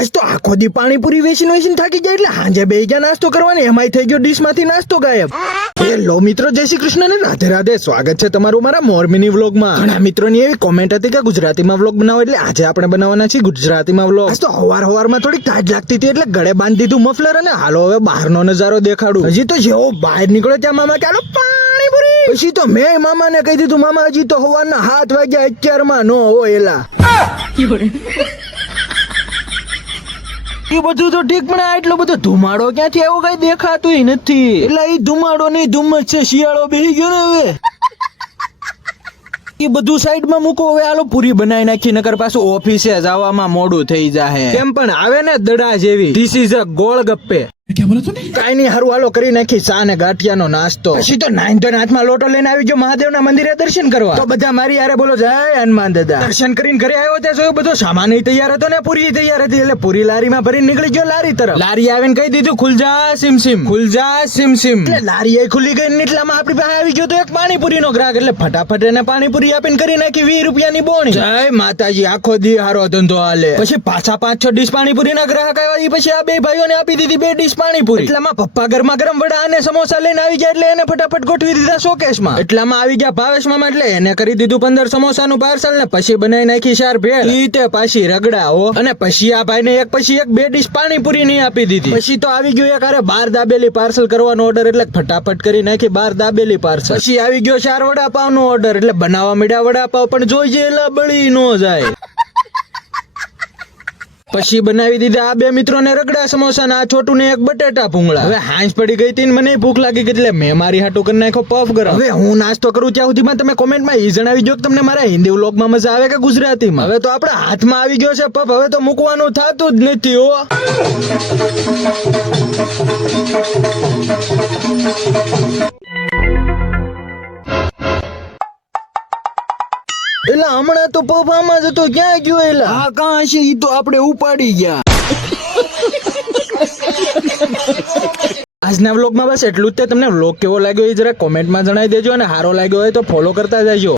આજ તો આખો દી પાણીપુરી વેચીને થાકી જાય એટલે હાંજે બે ગયા નાસ્તો કરવાની, એમાંય થઈ ગયો ડીશ માંથી નાસ્તો ગાયબ. હેલો મિત્રો, જય શ્રી કૃષ્ણ ને રાધે રાધે. સ્વાગત છે તમારું મારા મોરમીની વ્લોગમાં. ઘણા મિત્રોની એવી કોમેન્ટ હતી કે ગુજરાતીમાં વ્લોગ બનાવો, એટલે આજે આપણે બનાવવાના છીએ ગુજરાતીમાં વ્લોગ. આજ તો હવારમાં થોડીક તાજ લાગતી હતી એટલે ગળે બાંધી દીધું મફલર, અને હાલો હવે બહારનો નજારો દેખાડું. હજી તો જેવો બહાર નીકળ્યો ત્યાં મામા કે હાલો પાણીપુરી. પછી તો મેં મામાને કહી દીધું, મામા હજી તો સવારના 7 વાગ્યા 11 નો હોય એલા. એ બધું તો ઠીક, પણ આટલો બધો ધુમાડો ક્યાંથી એવું કઈ દેખાતું નથી. એટલે એ ધુમાડો નહીં ધુમ્મસ છે, શિયાળો બેસી ગયો ને હવે. એ બધું સાઈડમાં મૂકો, હવે આલો પૂરી બનાવી નાખી, નકર પાછું ઓફિસે જવામાં મોડું થઈ જાય. કેમ પણ આવે ને દડા જેવી. This is a golgappe. કઈ નહીં, હારું હાલો કરી નાખી ચા ને ગાંઠિયાનો નાસ્તો. પછી તો નાઈન હાથમાં લોટો લઈને આવી ગયો મહાદેવના મંદિરે દર્શન કરવા. તો બધા મારી યારે બોલો જય હનુમાન દાદા. દર્શન કરીને ઘરે આવ્યો ત્યાં જોયું બધો સામાન તૈયાર હતો ને પૂરી તૈયાર હતી, એટલે પૂરી લારીમાં ભરીને નીકળી ગયો લારી તરફ. લારી આવીને કહી દીધું ખુલજા સિમ સિમ, ખુલજા સિમ સિમ. એટલે લારી એ ખુલી ગઈ ને એટલામાં આપણી પાસે આવી ગયો તો એક પાણીપુરીનો ગ્રાહક, એટલે ફટાફટ એને પાણીપુરી આપીને કરી નાખી 20 રૂપિયાની બોણી. જય માતાજી, આખો દી હારો ધંધો હાલે. પછી પાછા 5-6 ડીશ પાણીપુરીના ગ્રાહક આવ્યા, પછી આ બે ભાઈઓને આપી દીધી 2 ડીશ પાણીપુરી. એટલામાં પપ્પા ગરમા ગરમ વડા અને સમોસા લઈને આવી ગયા, એટલે એને ફટાફટ ગોઠવી દીધા શોકેશમાં. એટલામાં આવી ગયા ભાવેશ મામા, એટલે એને કરી દીધું 15 સમોસાનું પાર્સલ, ને પછી બનાવી નાખી 4 ભેળ. ઈ તે પાછી રગડાઓ, અને પછી આ ભાઈને એક પછી એક 2 ડીશ પાણીપુરી ની આપી દીધી. પછી તો આવી ગયો એક અરે 12 દાબેલી પાર્સલ કરવાનો ઓર્ડર, એટલે ફટાફટ કરી નાખી 12 દાબેલી પાર્સલ. પછી આવી ગયો 4 વડાપાવ નો ઓર્ડર, એટલે બનાવવા મળ્યા વડાપાવ, પણ જોઈએ એલા બળી નો જાય. પછી બનાવી દીધા આ 2 મિત્રોને રગડા સમોસા, ને આ છોટું ને એક બટેટા ભૂંગળા. હવે હાંજ પડી ગઈ હતી ને મને ભૂખ લાગી ગઈ, એટલે મેં મારી હાટુ કરી નાખ્યો પફ ગરમ. હવે હું નાસ્તો કરું ત્યાં સુધીમાં તમે કોમેન્ટમાં એ જણાવી દો કે તમને મારા હિન્દી વ્લોગમાં મજા આવે કે ગુજરાતીમાં. હવે તો આપણા હાથમાં આવી ગયો છે પફ, હવે તો મૂકવાનું થતું જ નથી હો. એટલે હમણાં તો પફ આમાં જતો ક્યાં ગયો? એલા હા કાં છે, ઈ તો આપણે ઉપાડી ગયા. આજના વ્લોગમાં બસ એટલું જ. તમને વ્લોગ કેવો લાગ્યો એ જરા કોમેન્ટમાં જણાવી દેજો, અને સારો લાગ્યો હોય તો ફોલો કરતા જજો.